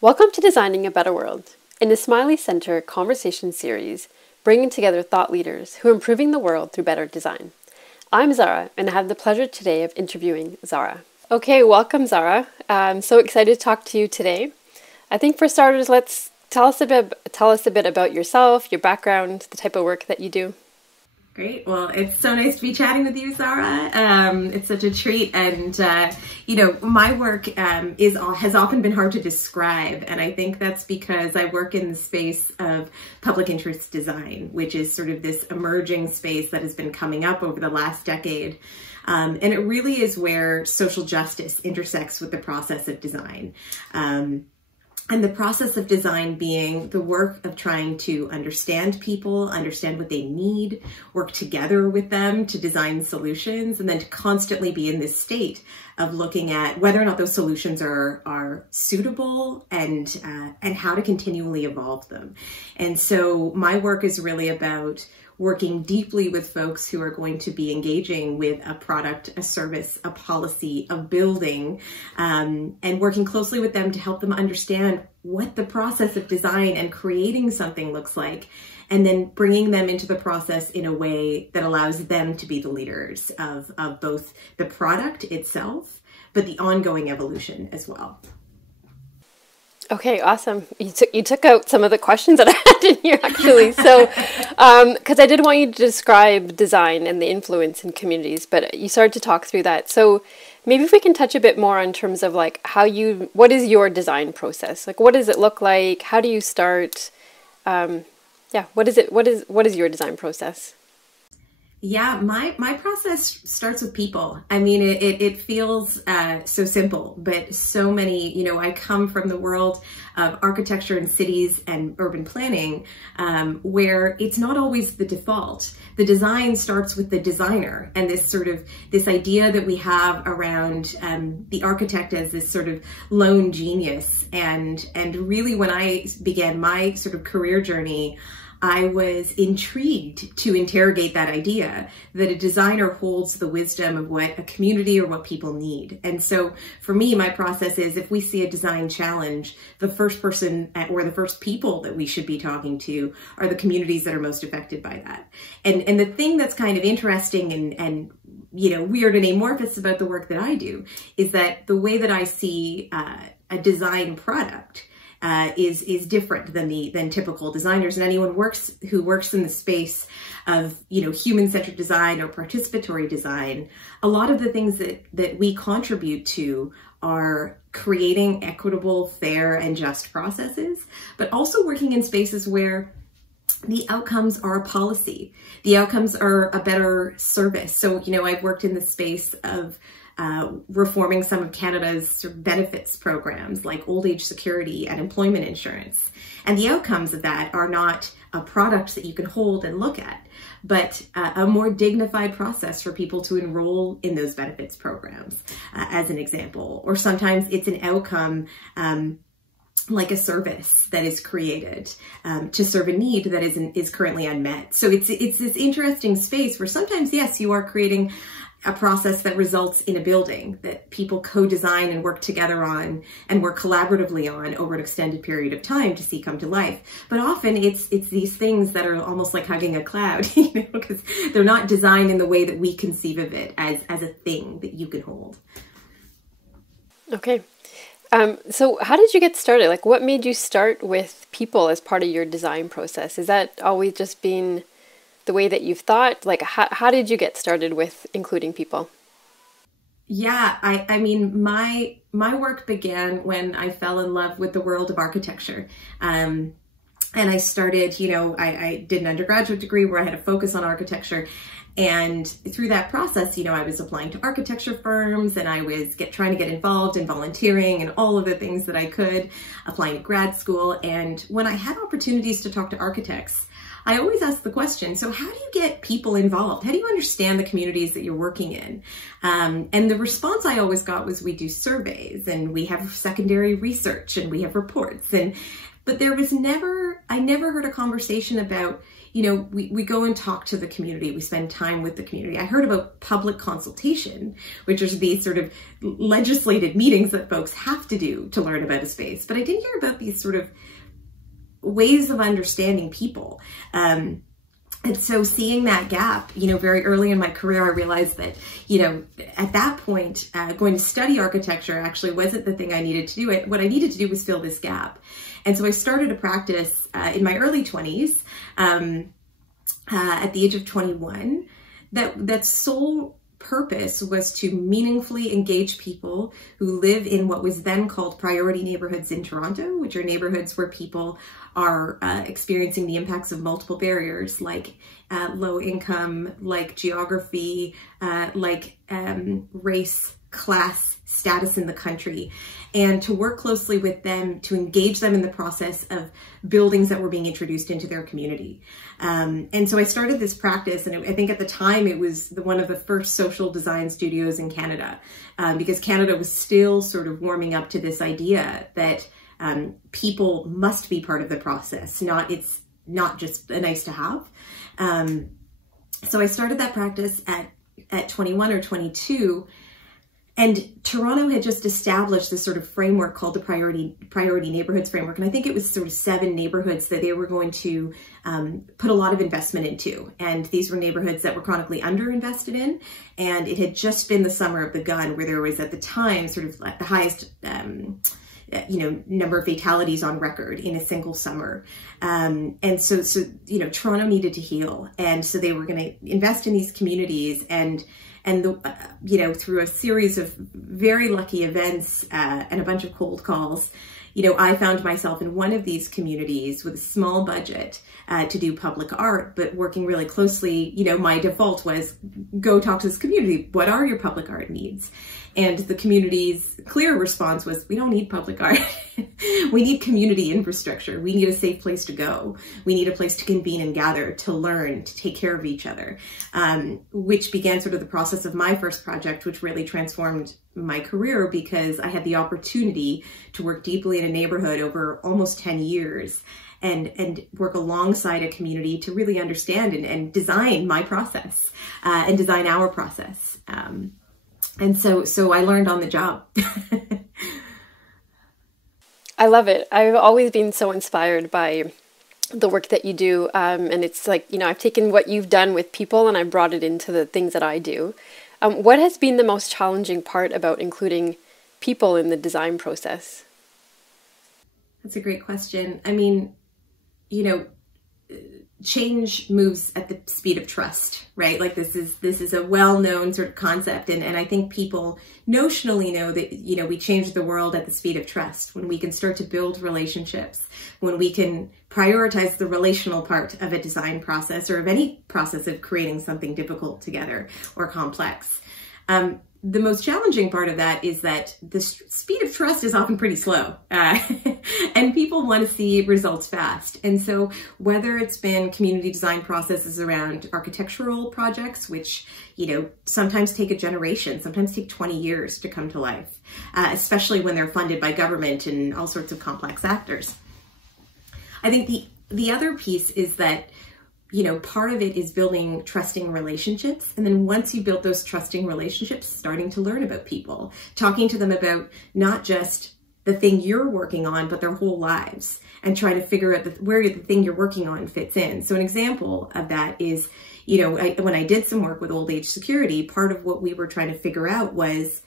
Welcome to Designing a Better World, in the Smiley Center conversation series, bringing together thought leaders who are improving the world through better design. I'm Zahra, and I have the pleasure today of interviewing Zahra. Okay, welcome Zahra. I'm so excited to talk to you today. I think for starters, tell us a bit about yourself, your background, the type of work that you do. Great. Well, it's so nice to be chatting with you, Zahra. It's such a treat. And, my work has often been hard to describe. And I think that's because I work in the space of public interest design, which is sort of this emerging space that has been coming up over the last decade. And it really is where social justice intersects with the process of design. And the process of design being the work of trying to understand people, understand what they need, work together with them to design solutions, and then to constantly be in this state of looking at whether or not those solutions are suitable and how to continually evolve them. And so my work is really about working deeply with folks who are going to be engaging with a product, a service, a policy, a building, and working closely with them to help them understand what the process of design and creating something looks like, and then bringing them into the process in a way that allows them to be the leaders of both the product itself, but the ongoing evolution as well. Okay, awesome. You took out some of the questions that I had in here, actually. So, because I did want you to describe design and the influence in communities, but you started to talk through that. So maybe if we can touch a bit more in terms of like what is your design process? Like, what does it look like? How do you start? What is your design process? Yeah, my process starts with people. I mean, it feels so simple, but so many, I come from the world of architecture and cities and urban planning, where it's not always the default. The design starts with the designer and this idea that we have around the architect as this sort of lone genius. And really when I began my sort of career journey, I was intrigued to interrogate that idea that a designer holds the wisdom of what a community or what people need. And so for me, my process is if we see a design challenge, the first person or the first people that we should be talking to are the communities that are most affected by that. And the thing that's kind of interesting and weird and amorphous about the work that I do is that the way that I see a design product is different than typical designers, and anyone who works in the space of human-centered design or participatory design. A lot of the things that we contribute to are creating equitable, fair, and just processes, but also working in spaces where the outcomes are policy. The outcomes are a better service. So I've worked in the space of reforming some of Canada's benefits programs like old age security and employment insurance. And the outcomes of that are not a product that you can hold and look at, but a more dignified process for people to enroll in those benefits programs, as an example. Or sometimes it's an outcome like a service that is created to serve a need that is currently unmet. So it's this interesting space where sometimes, yes, you are creating a process that results in a building that people co-design and work together on and work collaboratively on over an extended period of time to see come to life. But often it's these things that are almost like hugging a cloud, because they're not designed in the way that we conceive of it as a thing that you can hold. Okay. So how did you get started? Like, what made you start with people as part of your design process? Is that always just been the way that you've thought? Like, how did you get started with including people? Yeah, I mean, my work began when I fell in love with the world of architecture. And I started, I did an undergraduate degree where I had a focus on architecture. And through that process, I was applying to architecture firms, and I was trying to get involved in volunteering and all of the things that I could, applying to grad school. And when I had opportunities to talk to architects, I always ask the question, so how do you get people involved? How do you understand the communities that you're working in? And the response I always got was, we do surveys and we have secondary research and we have reports. but I never heard a conversation about, you know, we go and talk to the community, we spend time with the community. I heard about public consultation, which is these sort of legislated meetings that folks have to do to learn about a space, but I didn't hear about these sort of ways of understanding people. And so seeing that gap, you know, very early in my career, I realized that, you know, at that point, going to study architecture actually wasn't the thing I needed to do. What I needed to do was fill this gap. And so I started a practice in my early 20s, at the age of 21, that sole purpose was to meaningfully engage people who live in what was then called priority neighborhoods in Toronto, which are neighborhoods where people are experiencing the impacts of multiple barriers like low income, like geography, like race, class, status in the country, and to work closely with them to engage them in the process of buildings that were being introduced into their community. And so I started this practice, and I think at the time it was one of the first social design studios in Canada, because Canada was still sort of warming up to this idea that people must be part of the process, it's not just a nice to have. So I started that practice at 21 or 22, and Toronto had just established this sort of framework called the priority neighborhoods framework. And I think it was sort of 7 neighborhoods that they were going to put a lot of investment into. And these were neighborhoods that were chronically underinvested in. And it had just been the summer of the gun, where there was at the time sort of the highest you know, number of fatalities on record in a single summer. And so, you know, Toronto needed to heal. And so they were going to invest in these communities, and you know, through a series of very lucky events and a bunch of cold calls, you know, I found myself in one of these communities with a small budget to do public art, but working really closely. You know, my default was go talk to this community. What are your public art needs? And the community's clear response was, we don't need public art. We need community infrastructure. We need a safe place to go. We need a place to convene and gather, to learn, to take care of each other, which began sort of the process of my first project, which really transformed my career, because I had the opportunity to work deeply in a neighborhood over almost 10 years and work alongside a community to really understand and design my process and design our process. And so I learned on the job. I love it. I've always been so inspired by the work that you do. And it's like, you know, I've taken what you've done with people and I brought it into the things that I do. What has been the most challenging part about including people in the design process? That's a great question. I mean, you know, change moves at the speed of trust, right? Like this is a well-known sort of concept. And I think people notionally know that, you know, we change the world at the speed of trust when we can start to build relationships, when we can prioritize the relational part of a design process or of any process of creating something difficult together or complex. The most challenging part of that is that the speed of trust is often pretty slow and people want to see results fast. And so whether it's been community design processes around architectural projects, which, you know, sometimes take a generation, sometimes take 20 years to come to life, especially when they're funded by government and all sorts of complex actors. I think the other piece is that, you know, part of it is building trusting relationships. And then once you build those trusting relationships, starting to learn about people, talking to them about not just the thing you're working on, but their whole lives, and trying to figure out where the thing you're working on fits in. So an example of that is, you know, when I did some work with old age security, part of what we were trying to figure out was,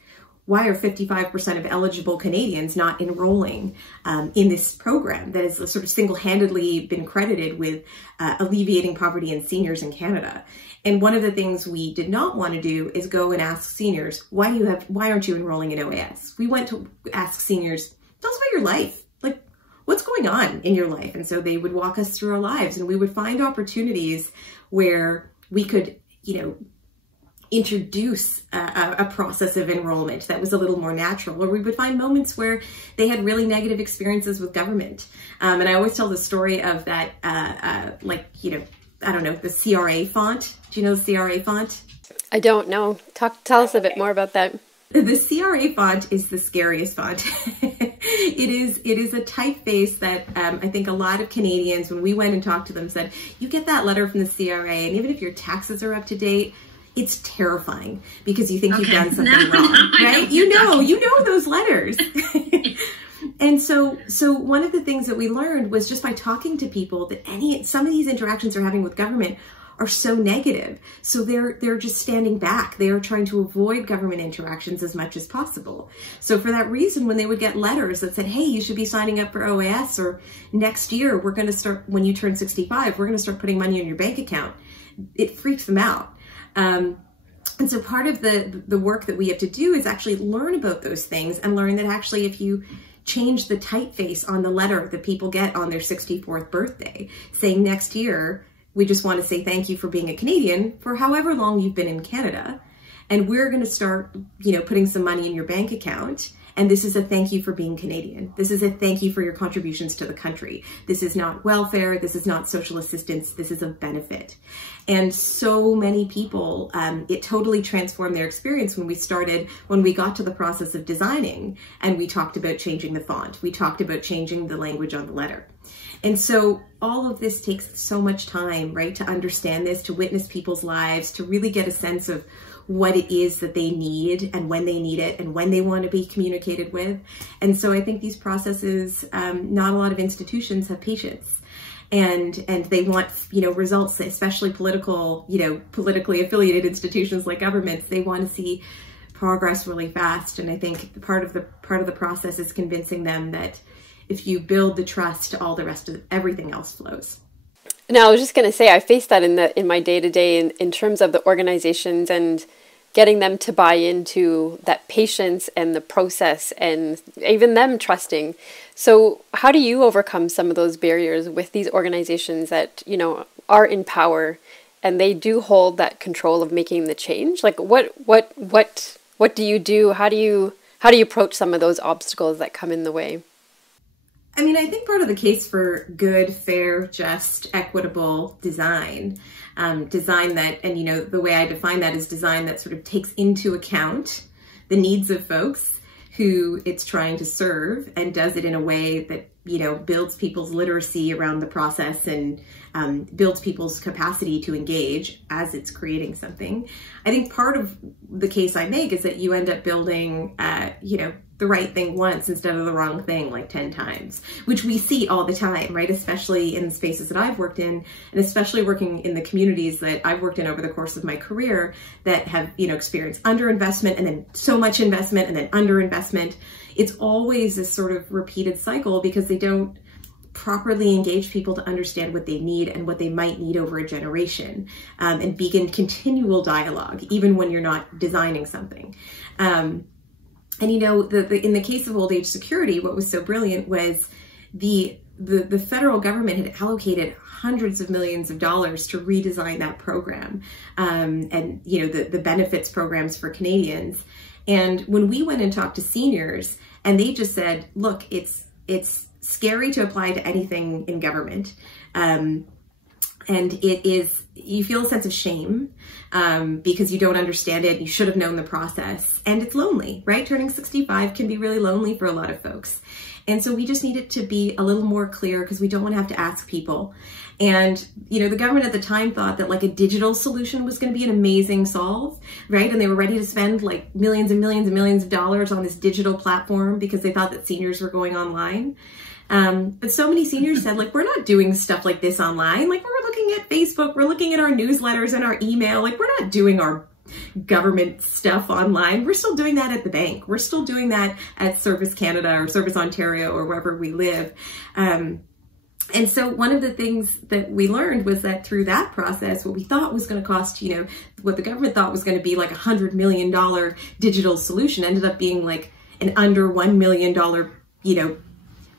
why are 55% of eligible Canadians not enrolling in this program that has sort of single-handedly been credited with alleviating poverty in seniors in Canada? And one of the things we did not want to do is go and ask seniors, why aren't you enrolling in OAS? We went to ask seniors, tell us about your life. Like, what's going on in your life? And so they would walk us through our lives, and we would find opportunities where we could, you know, introduce a process of enrollment that was a little more natural, or we would find moments where they had really negative experiences with government. And I always tell the story of that, like, you know, I don't know, the CRA font. Do you know the CRA font? I don't know. Tell us a bit more about that. The CRA font is the scariest font it is a typeface that I think a lot of Canadians, when we went and talked to them, said, you get that letter from the CRA, and even if your taxes are up to date, it's terrifying because you think you've done something wrong, right? You know those letters. And so one of the things that we learned was just by talking to people that some of these interactions they're having with government are so negative. So they're just standing back. They are trying to avoid government interactions as much as possible. So for that reason, when they would get letters that said, hey, you should be signing up for OAS, or next year, we're going to start, when you turn 65, we're going to start putting money in your bank account, it freaks them out. And so part of the work that we have to do is actually learn about those things and learn that actually if you change the typeface on the letter that people get on their 64th birthday, saying next year, we just want to say thank you for being a Canadian for however long you've been in Canada. And we're going to start, putting some money in your bank account. And this is a thank you for being Canadian. This is a thank you for your contributions to the country. This is not welfare. This is not social assistance. This is a benefit. And so many people, it totally transformed their experience when we got to the process of designing and we talked about changing the font. We talked about changing the language on the letter. And so all of this takes so much time, right, to understand this, to witness people's lives, to really get a sense of what it is that they need and when they need it and when they want to be communicated with. And so I think these processes, not a lot of institutions have patience. And they want, results, especially politically affiliated institutions like governments. They want to see progress really fast. And I think part of the process is convincing them that if you build the trust, all the rest of everything else flows. Now, I was just going to say, I face that in my day-to-day in terms of the organizations and getting them to buy into that patience and the process and even them trusting. So how do you overcome some of those barriers with these organizations that, are in power and they do hold that control of making the change? Like what do you do? How do you approach some of those obstacles that come in the way? I mean, I think part of the case for good, fair, just, equitable design, design that, and the way I define that is design that sort of takes into account the needs of folks who it's trying to serve and does it in a way that, builds people's literacy around the process and builds people's capacity to engage as it's creating something. I think part of the case I make is that you end up building, the right thing once instead of the wrong thing like 10 times, which we see all the time, right? Especially in the spaces that I've worked in, and especially working in the communities that I've worked in over the course of my career that have, experienced underinvestment and then so much investment and then underinvestment. It's always this sort of repeated cycle because they don't properly engage people to understand what they need and what they might need over a generation, and begin continual dialogue, even when you're not designing something. And in the case of old age security, what was so brilliant was the federal government had allocated hundreds of millions of dollars to redesign that program, and the benefits programs for Canadians. And when we went and talked to seniors, and they just said, look, it's scary to apply to anything in government. And you feel a sense of shame because you don't understand it. You should have known the process. And it's lonely, right? Turning 65 can be really lonely for a lot of folks. And so we just need it to be a little more clear because we don't want to have to ask people. And, the government at the time thought that like a digital solution was going to be an amazing solve, right? And they were ready to spend like millions and millions and millions of dollars on this digital platform because they thought that seniors were going online. But so many seniors said, like, we're not doing stuff like this online. Like, we're looking at Facebook, we're looking at our newsletters and our email. Like, we're not doing our government stuff online. We're still doing that at the bank. We're still doing that at Service Canada or Service Ontario or wherever we live. And so one of the things that we learned was that through that process, what we thought was going to cost, what the government thought was going to be like $100 million digital solution ended up being like an under $1 million,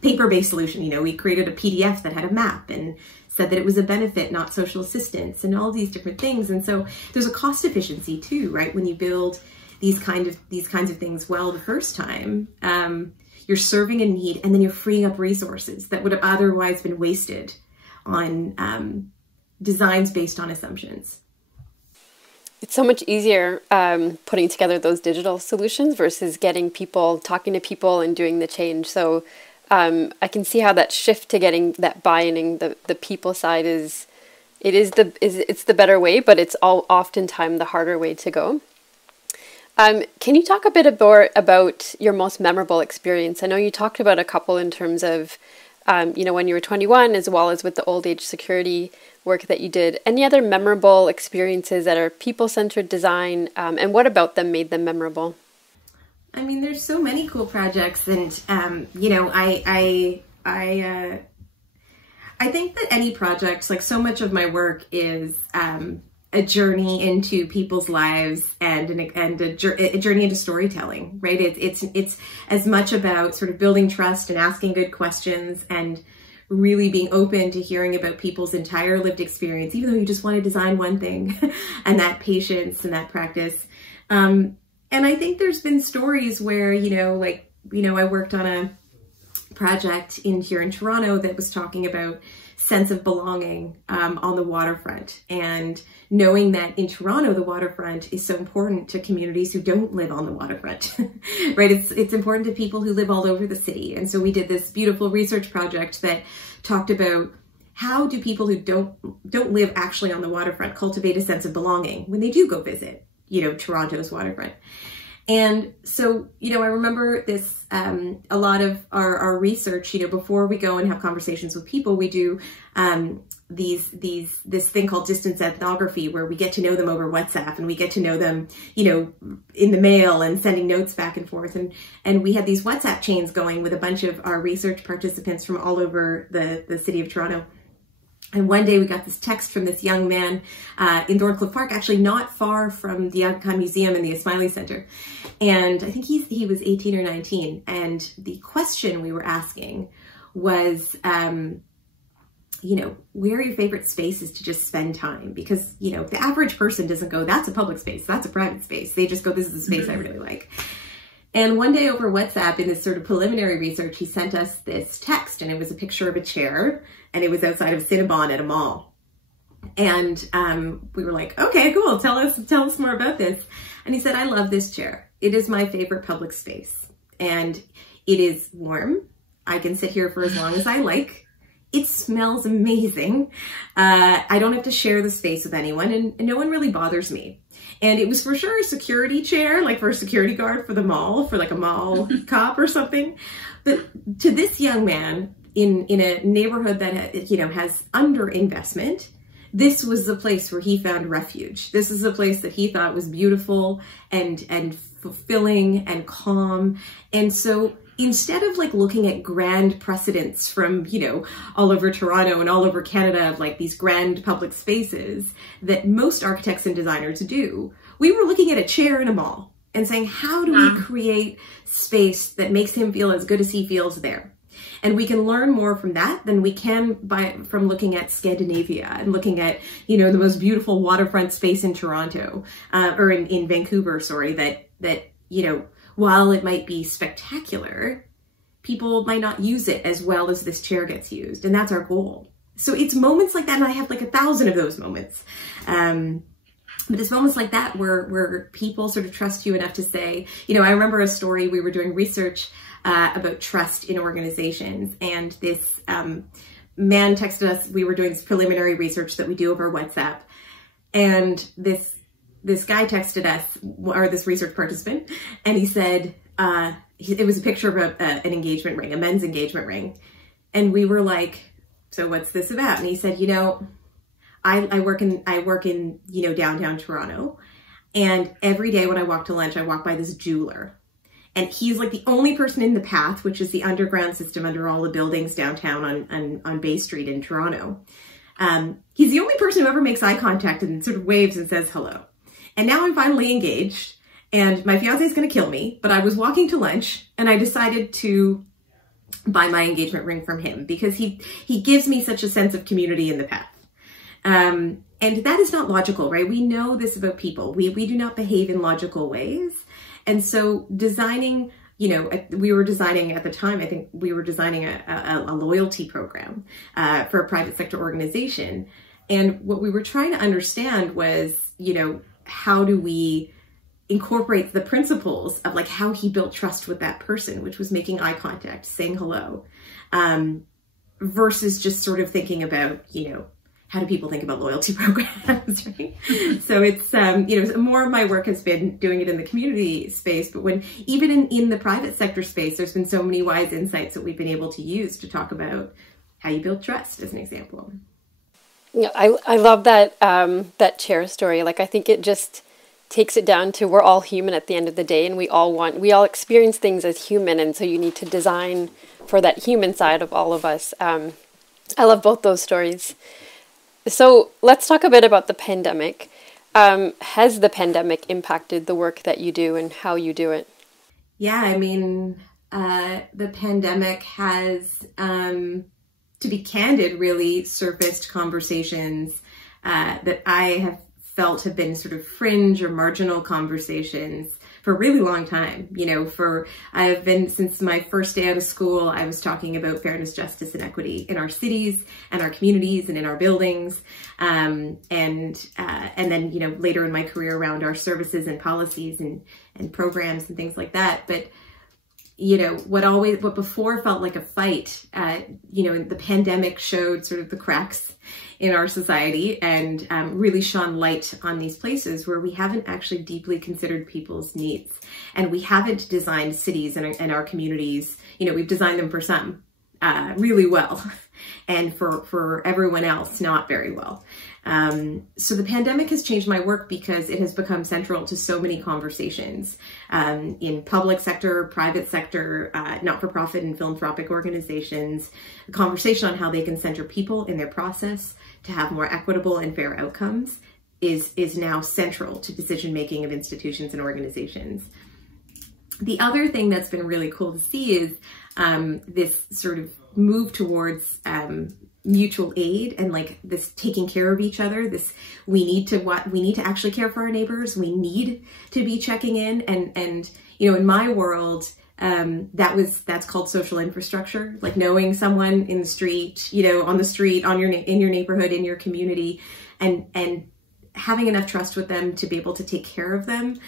paper-based solution. We created a PDF that had a map and said that it was a benefit, not social assistance, and all these different things. And so there's a cost efficiency too, right? When you build these kinds of things well the first time, you're serving a need, and then you're freeing up resources that would have otherwise been wasted on designs based on assumptions. it's so much easier putting together those digital solutions versus getting people, talking to people and doing the change. So I can see how that shift to getting that buy-in, the people side it's the better way, but it's oftentimes the harder way to go. Can you talk a bit about your most memorable experience? I know you talked about a couple in terms of, when you were 21, as well as with the old age security work that you did. Any other memorable experiences that are people-centered design, and what about them made them memorable? I mean, there's so many cool projects, and I think that any project, like so much of my work, is a journey into people's lives and a journey into storytelling, right? It's as much about sort of building trust and asking good questions and really being open to hearing about people's entire lived experience, even though you just want to design one thing, and that patience and that practice. And I think there's been stories where, I worked on a project here in Toronto that was talking about sense of belonging on the waterfront, and knowing that in Toronto the waterfront is so important to communities who don't live on the waterfront, right? It's important to people who live all over the city. And so we did this beautiful research project that talked about how do people who don't live actually on the waterfront cultivate a sense of belonging when they do go visit, Toronto's waterfront. And so, I remember this, a lot of our research, before we go and have conversations with people, we do this thing called distance ethnography, where we get to know them over WhatsApp, and we get to know them, in the mail and sending notes back and forth. And we had these WhatsApp chains going with a bunch of our research participants from all over the city of Toronto. And one day we got this text from this young man in Thorncliffe Park, actually not far from the Icon Museum and the Ismaili Center. And I think he was 18 or 19. And the question we were asking was, where are your favorite spaces to just spend time? Because, the average person doesn't go, that's a public space, that's a private space. They just go, this is a space I really like. And one day over WhatsApp, in this sort of preliminary research, he sent us this text, and it was a picture of a chair, and it was outside of Cinnabon at a mall. And we were like, okay, cool, tell us more about this. And he said, I love this chair. It is my favorite public space. And it is warm. I can sit here for as long as I like. It smells amazing. I don't have to share the space with anyone, and no one really bothers me. And it was for sure a security chair, like for a security guard for the mall, for like a mall cop or something. But to this young man in a neighborhood that, has underinvestment, this was the place where he found refuge. This is a place that he thought was beautiful and fulfilling and calm. And so instead of like looking at grand precedents from, all over Toronto and all over Canada of like these grand public spaces that most architects and designers do, we were looking at a chair in a mall and saying, how do we create space that makes him feel as good as he feels there? And we can learn more from that than we can from looking at Scandinavia and looking at, the most beautiful waterfront space in Toronto, or in Vancouver, sorry, that, while it might be spectacular, people might not use it as well as this chair gets used. And that's our goal. So it's moments like that, and I have like 1,000 of those moments. But it's moments like that where people sort of trust you enough to say, I remember a story, we were doing research about trust in organizations, and this man texted us. We were doing this preliminary research that we do over WhatsApp, and this guy texted us, or this research participant, and he said, it was a picture of an engagement ring, a men's engagement ring. And we were like, so what's this about? And he said, I work in downtown Toronto, and every day when I walk to lunch, I walk by this jeweler. And he's like the only person in the path, which is the underground system under all the buildings downtown on Bay Street in Toronto. He's the only person who ever makes eye contact and sort of waves and says hello. And now I'm finally engaged, and my fiance is going to kill me, but I was walking to lunch and I decided to buy my engagement ring from him because he gives me such a sense of community in the path. And that is not logical, right? We know this about people. We do not behave in logical ways. And so designing, we were designing at the time, I think we were designing a loyalty program for a private sector organization. And what we were trying to understand was, how do we incorporate the principles of like how he built trust with that person, which was making eye contact, saying hello, versus just sort of thinking about, you know, how do people think about loyalty programs, right? So it's, you know, more of my work has been doing it in the community space, but when even in the private sector space, there's been so many wise insights that we've been able to use to talk about how you build trust, as an example. Yeah, I love that that chair story. Like, I think it just takes it down to we're all human at the end of the day, and we all experience things as human, and so you need to design for that human side of all of us. I love both those stories. So let's talk a bit about the pandemic. Has the pandemic impacted the work that you do and how you do it? Yeah, I mean, the pandemic has, to be candid, really surfaced conversations that I have felt have been sort of fringe or marginal conversations for a really long time. You know, I've been, since my first day out of school, I was talking about fairness, justice, and equity in our cities and our communities and in our buildings. And then, you know, later in my career around our services and policies and programs and things like that. But, you know, what before felt like a fight, you know, the pandemic showed sort of the cracks in our society and really shone light on these places where we haven't actually deeply considered people's needs. And we haven't designed cities and our communities, you know, we've designed them for some really well and for everyone else, not very well. So the pandemic has changed my work because it has become central to so many conversations in public sector, private sector, not-for-profit and philanthropic organizations. The conversation on how they can center people in their process to have more equitable and fair outcomes is now central to decision-making of institutions and organizations. The other thing that's been really cool to see is this sort of move towards mutual aid and like this taking care of each other. This we need to actually care for our neighbors. We need to be checking in and you know, in my world, that's called social infrastructure, like knowing someone in the street, you know, on the street, in your neighborhood, in your community, and having enough trust with them to be able to take care of them.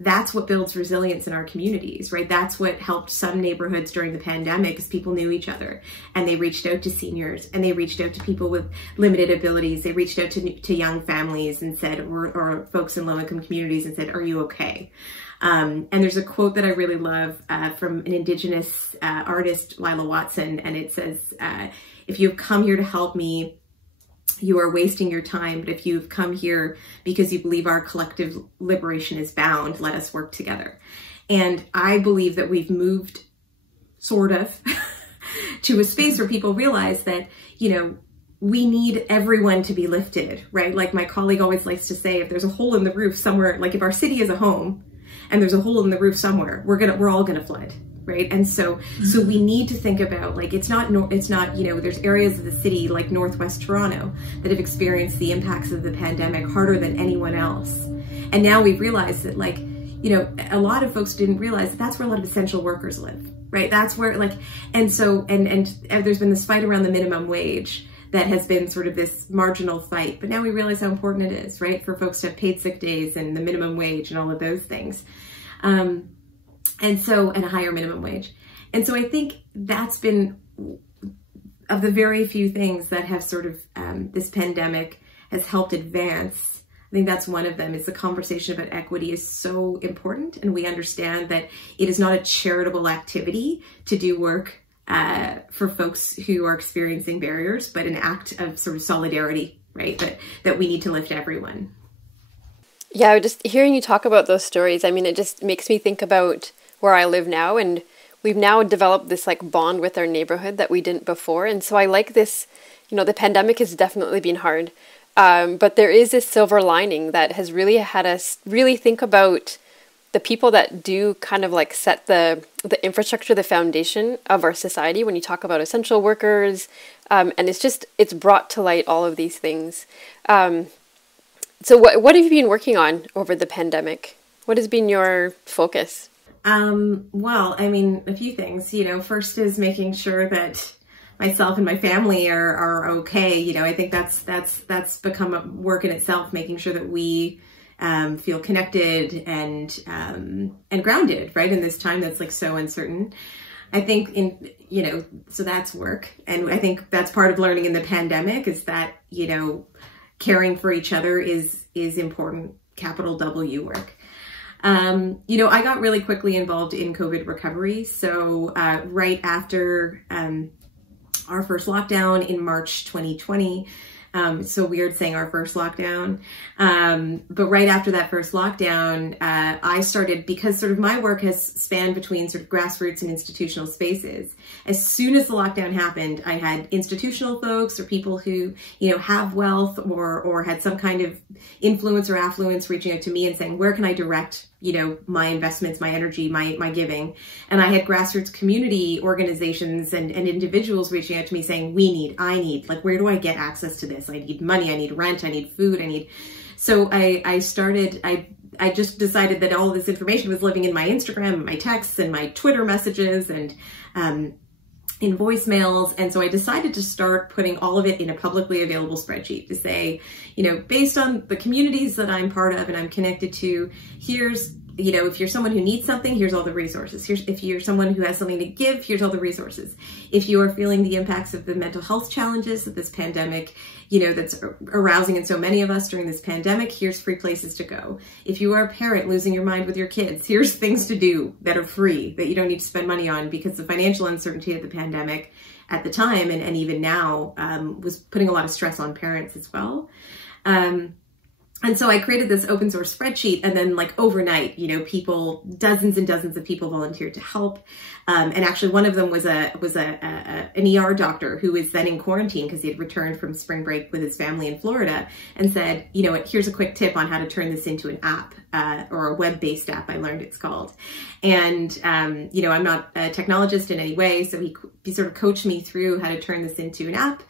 That's what builds resilience in our communities, right? That's what helped some neighborhoods during the pandemic, because people knew each other and they reached out to seniors and they reached out to people with limited abilities. They reached out to young families and said, or folks in low-income communities and said, are you okay? And there's a quote that I really love from an Indigenous artist, Lila Watson, and it says, if you've come here to help me, you are wasting your time, but if you've come here because you believe our collective liberation is bound, let us work together. And I believe that we've moved sort of to a space where people realize that, you know, we need everyone to be lifted, right? Like my colleague always likes to say, if there's a hole in the roof somewhere, like if our city is a home and there's a hole in the roof somewhere, we're all gonna flood. Right. And so we need to think about, like, it's not, you know, there's areas of the city like Northwest Toronto that have experienced the impacts of the pandemic harder than anyone else. And now we've realized that, like, you know, a lot of folks didn't realize that that's where a lot of essential workers live, right? That's where, like, and so, and there's been this fight around the minimum wage that has been sort of this marginal fight, but now we realize how important it is, right? For folks to have paid sick days and the minimum wage and all of those things. And a higher minimum wage. And so I think that's been of the very few things that have sort of, this pandemic has helped advance. I think that's one of them, is the conversation about equity is so important. And we understand that it is not a charitable activity to do work for folks who are experiencing barriers, but an act of sort of solidarity, right? That we need to lift everyone. Yeah, just hearing you talk about those stories, I mean, it just makes me think about where I live now, and we've now developed this like bond with our neighborhood that we didn't before. And so I like this, you know, the pandemic has definitely been hard, but there is this silver lining that has really had us really think about the people that do kind of like set the infrastructure, the foundation of our society. When you talk about essential workers, and it's brought to light all of these things. So what have you been working on over the pandemic? What has been your focus? Well, I mean, a few things, you know, first is making sure that myself and my family are okay. You know, I think that's become a work in itself, making sure that we feel connected and grounded, right? In this time that's like so uncertain. I think so that's work. And I think that's part of learning in the pandemic is that, caring for each other is important, capital W work. I got really quickly involved in COVID recovery. So right after our first lockdown in March 2020, it's so weird saying our first lockdown, but right after that first lockdown, I started, because sort of my work has spanned between sort of grassroots and institutional spaces. As soon as the lockdown happened, I had institutional folks or people who, have wealth or had some kind of influence or affluence reaching out to me and saying, where can I direct my investments, my energy, my giving. And I had grassroots community organizations and individuals reaching out to me saying, I need, like, where do I get access to this? I need money, I need rent, I need food, so I just decided that all of this information was living in my Instagram, and my texts and my Twitter messages and in voicemails. And so I decided to start putting all of it in a publicly available spreadsheet to say, based on the communities that I'm part of and I'm connected to, here's, if you're someone who needs something, here's all the resources. If you're someone who has something to give, here's all the resources. If you are feeling the impacts of the mental health challenges that this pandemic, that's arousing in so many of us during this pandemic, here's free places to go. If you are a parent losing your mind with your kids, here's things to do that are free, that you don't need to spend money on, because the financial uncertainty of the pandemic at the time and even now was putting a lot of stress on parents as well. And so I created this open source spreadsheet, and then like overnight, dozens and dozens of people volunteered to help. And actually one of them was an ER doctor who was then in quarantine because he had returned from spring break with his family in Florida, and said, here's a quick tip on how to turn this into an app, or a web-based app, I learned it's called. And, I'm not a technologist in any way, so he sort of coached me through how to turn this into an app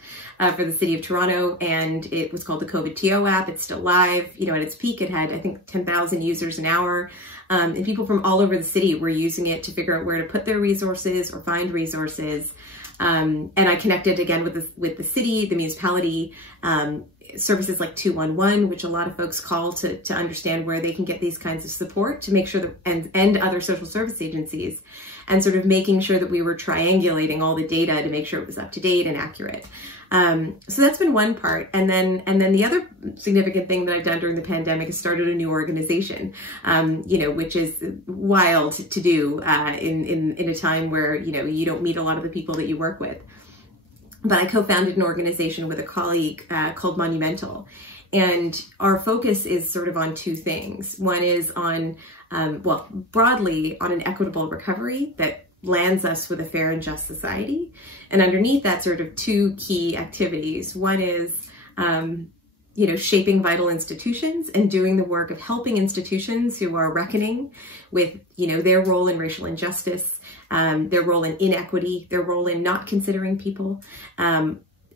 for the city of Toronto, and it was called the COVID-TO app. It's still live. At its peak, it had, I think, 10,000 users an hour, and people from all over the city were using it to figure out where to put their resources or find resources. And I connected again with the city, the municipality, services like 211, which a lot of folks call to understand where they can get these kinds of support, to make sure that, and other social service agencies, and sort of making sure that we were triangulating all the data to make sure it was up to date and accurate. So that's been one part. And then the other significant thing that I've done during the pandemic is started a new organization, which is wild to do, in a time where, you don't meet a lot of the people that you work with. But I co-founded an organization with a colleague, called Monumental. And our focus is sort of on two things. One is on, broadly on an equitable recovery that lands us with a fair and just society. And underneath that, sort of two key activities. One is, shaping vital institutions and doing the work of helping institutions who are reckoning with, their role in racial injustice, their role in inequity, their role in not considering people,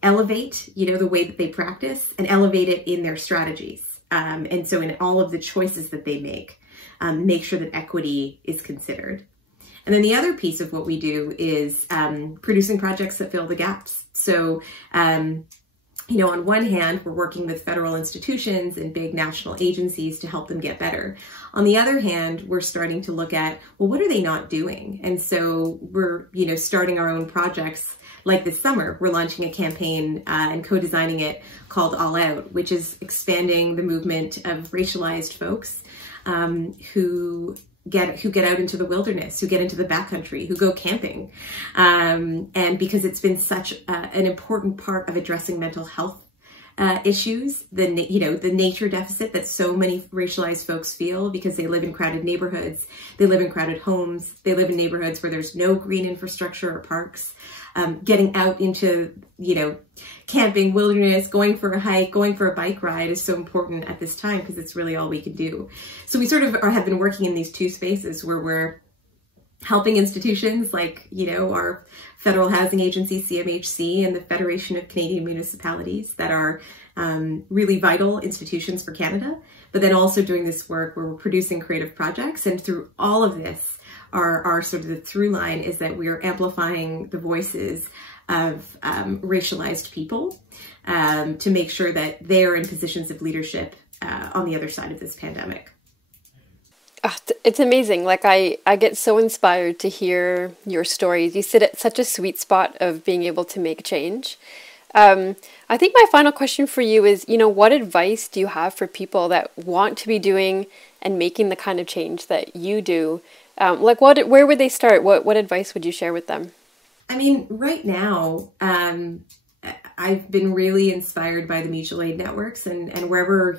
elevate, the way that they practice, and elevate it in their strategies. And so in all of the choices that they make sure that equity is considered. And then the other piece of what we do is producing projects that fill the gaps. So, on one hand, we're working with federal institutions and big national agencies to help them get better. On the other hand, we're starting to look at, well, what are they not doing? And so we're, starting our own projects. Like this summer, we're launching a campaign and co-designing it called All Out, which is expanding the movement of racialized folks who get out into the wilderness, who get into the backcountry, who go camping. And because it's been such an important part of addressing mental health issues, the nature deficit that so many racialized folks feel because they live in crowded neighborhoods, they live in crowded homes, they live in neighborhoods where there's no green infrastructure or parks. Getting out into, camping, wilderness, going for a hike, going for a bike ride is so important at this time because it's really all we can do. So we sort of have been working in these two spaces where we're helping institutions like, our federal housing agency, CMHC, and the Federation of Canadian Municipalities that are really vital institutions for Canada, but then also doing this work where we're producing creative projects. And through all of this, our sort of the through line is that we are amplifying the voices of racialized people to make sure that they're in positions of leadership on the other side of this pandemic. It's amazing. Like I get so inspired to hear your stories. You sit at such a sweet spot of being able to make change. I think my final question for you is, what advice do you have for people that want to be doing and making the kind of change that you do? Where would they start? What advice would you share with them? I mean, right now, I've been really inspired by the mutual aid networks, and wherever,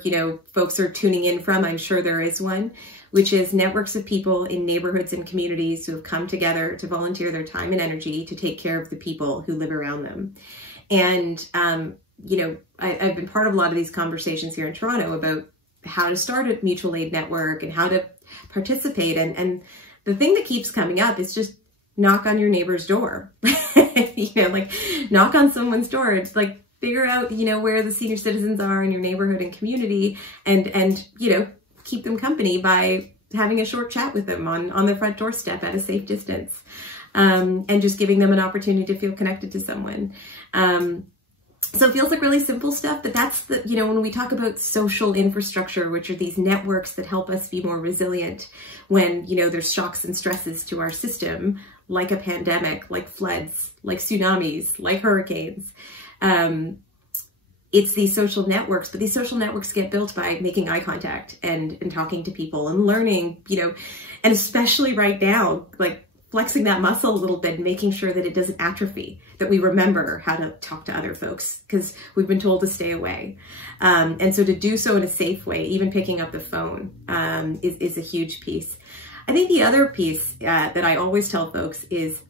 folks are tuning in from, I'm sure there is one, which is networks of people in neighborhoods and communities who have come together to volunteer their time and energy to take care of the people who live around them. And, I've been part of a lot of these conversations here in Toronto about how to start a mutual aid network and how to participate. And the thing that keeps coming up is just knock on your neighbor's door, knock on someone's door. It's figure out, where the senior citizens are in your neighborhood and community and keep them company by having a short chat with them on their front doorstep at a safe distance. And just giving them an opportunity to feel connected to someone. So it feels like really simple stuff, but that's when we talk about social infrastructure, which are these networks that help us be more resilient when, there's shocks and stresses to our system, like a pandemic, like floods, like tsunamis, like hurricanes. It's these social networks, but these social networks get built by making eye contact and talking to people and learning, and especially right now, flexing that muscle a little bit and making sure that it doesn't atrophy, that we remember how to talk to other folks because we've been told to stay away. And so to do so in a safe way, even picking up the phone is a huge piece. I think the other piece that I always tell folks is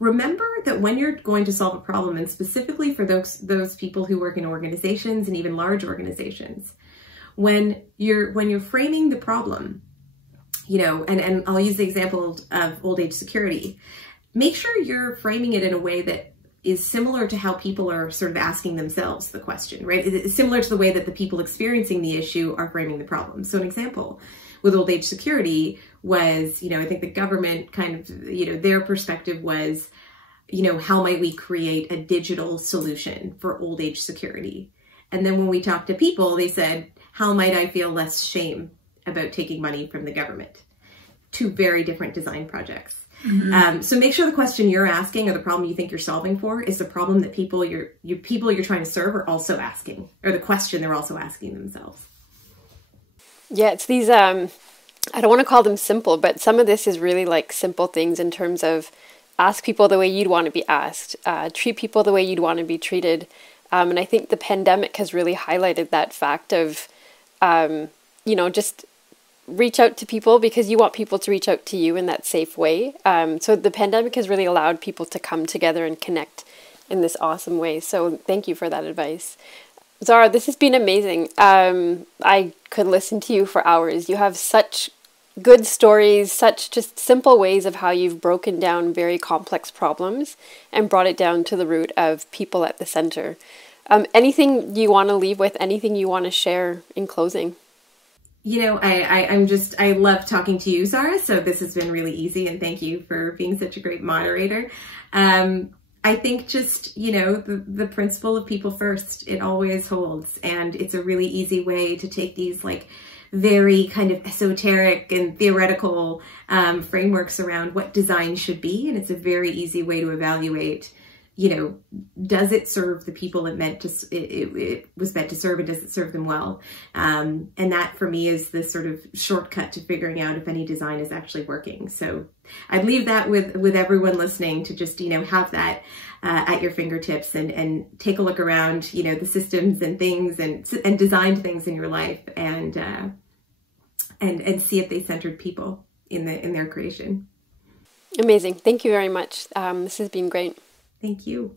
remember that when you're going to solve a problem, and specifically for those people who work in organizations and even large organizations, when you're framing the problem, and I'll use the example of old age security. Make sure you're framing it in a way that is similar to how people are sort of asking themselves the question, right? It's similar to the way that the people experiencing the issue are framing the problem. So an example with old age security was, I think the government kind of, their perspective was, how might we create a digital solution for old age security? And then when we talked to people, they said, how might I feel less shame about taking money from the government? Two very different design projects. Mm-hmm. So make sure the question you're asking or the problem you think you're solving for is the problem that people you're trying to serve are also asking, or the question they're also asking themselves. Yeah, it's these, I don't want to call them simple, but some of this is really like simple things in terms of ask people the way you'd want to be asked, treat people the way you'd want to be treated. And I think the pandemic has really highlighted that fact of, just reach out to people because you want people to reach out to you in that safe way. So the pandemic has really allowed people to come together and connect in this awesome way. So thank you for that advice. Zahra, this has been amazing. I could listen to you for hours. You have such good stories, such just simple ways of how you've broken down very complex problems and brought it down to the root of people at the center. Anything you want to leave with, anything you want to share in closing? I love talking to you, Zahra, so this has been really easy, and thank you for being such a great moderator. I think just, the principle of people first, it always holds, and it's a really easy way to take these very kind of esoteric and theoretical frameworks around what design should be, and it's a very easy way to evaluate, does it serve the people it was meant to serve, and does it serve them well? And that for me is the sort of shortcut to figuring out if any design is actually working. So I'd leave that with everyone listening to just, have that at your fingertips and take a look around, the systems and things and designed things in your life and see if they centered people in their creation. Amazing. Thank you very much. This has been great. Thank you.